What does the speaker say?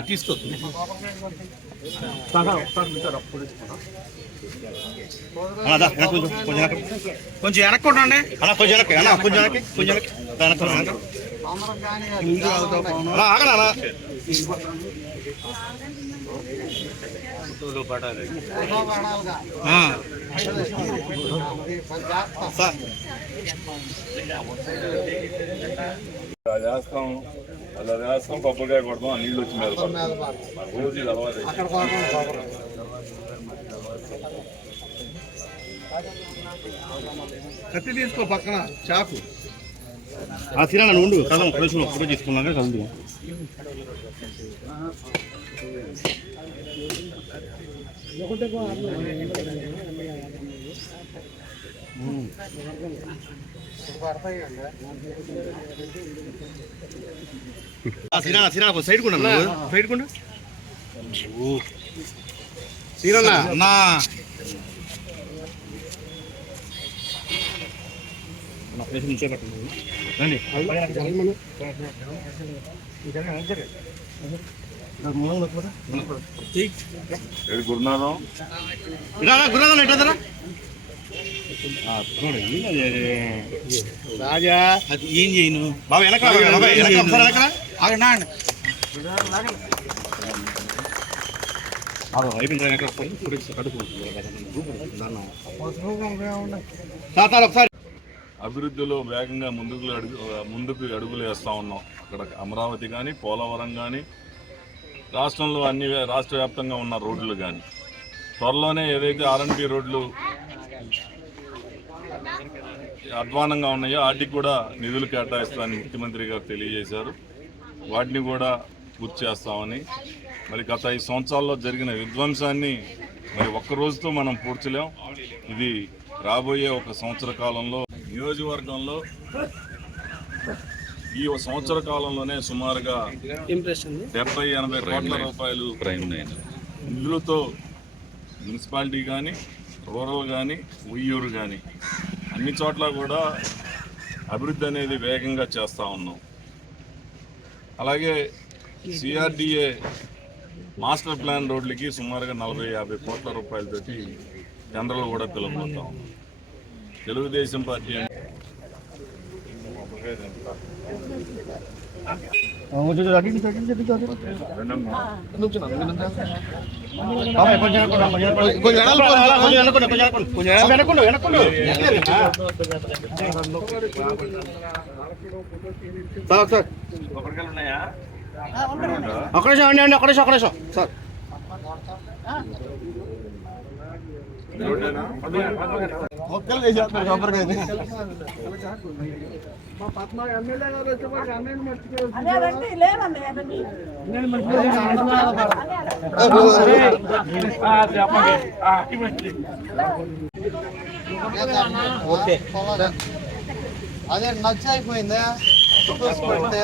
తీసుకో. కొంచెం వెనక్కి. ఉండండి. కొంచెం వెనక్కి అలా కొంచెం వెనక్కి కొంచెం వెనక్కి. వెనక్కి వెనక్కి. అలా ఆగనా ఆ. సార్ అలా వేస్తాం అలా వేస్తాం కొబ్బరికాయ కొడతాం ఆ నీళ్ళు వచ్చి మీద. రోజు ఇది అలవాటు కత్తి తీసుకో పక్కన చాకు ఆ సిరా ఉండు. కదా ప్రదేశంలో ఫోటో తీసుకున్నాక సిరా సిరా సైడ్ కూడా సైడ్ కూడా సీరన్నా నా నుంచే పట్టండి రండి ఏది గురునాథం. గురునాథం ఎట్లా రాజా. అది ఏం చేయను. బాబా వెనక అయిపోయింది సార్ ఒకసారి అభివృద్ధిలో వేగంగా ముందుకు అడుగు ముందుకు అడుగులు వేస్తూ ఉన్నాం. అక్కడ అమరావతి కానీ పోలవరం కానీ రాష్ట్రంలో అన్ని రాష్ట్ర వ్యాప్తంగా ఉన్న రోడ్లు కానీ త్వరలోనే ఏదైతే ఆర్ఎన్బి రోడ్లు అధ్వానంగా ఉన్నాయో వాటికి కూడా నిధులు కేటాయిస్తామని ముఖ్యమంత్రి గారు తెలియజేశారు. వాటిని కూడా పూర్తి చేస్తామని. మరి గత ఐదు సంవత్సరాల్లో జరిగిన విధ్వంసాన్ని మరి ఒక్క రోజుతో మనం పూడ్చలేం. ఇది రాబోయే ఒక సంవత్సర కాలంలో నియోజకవర్గంలో ఈ ఒక సంవత్సర కాలంలోనే సుమారుగా డెబ్బై ఎనభై కోట్ల రూపాయలు నిధులతో మున్సిపాలిటీ కానీ రూరల్ కానీ ఉయ్యూరు కానీ అన్ని చోట్ల కూడా అభివృద్ధి అనేది వేగంగా చేస్తూ ఉన్నాం. అలాగే సిఆర్డిఏ మాస్టర్ ప్లాన్ రోడ్లకి సుమారుగా నలభై యాభై కోట్ల రూపాయలతోటి టెండర్లు కూడా ఉన్నాం. తెలుగుదేశం పార్టీ అంటే రెండమ్మా. కొంచెం వెనక్కుండు కొంచెం వెనక్కుండు కొంచెం వెనక్కుండు వెనక్కుండు సార్ sir ఒక్క నిమిషం అండి అండి ఒక్క నిమిషం ఒక్క నిమిషం సార్ రోడ్డేనా? అదేనండి లేదండి అదండి అదే నచ్చ అయిపోయిందా చూసుకుంటే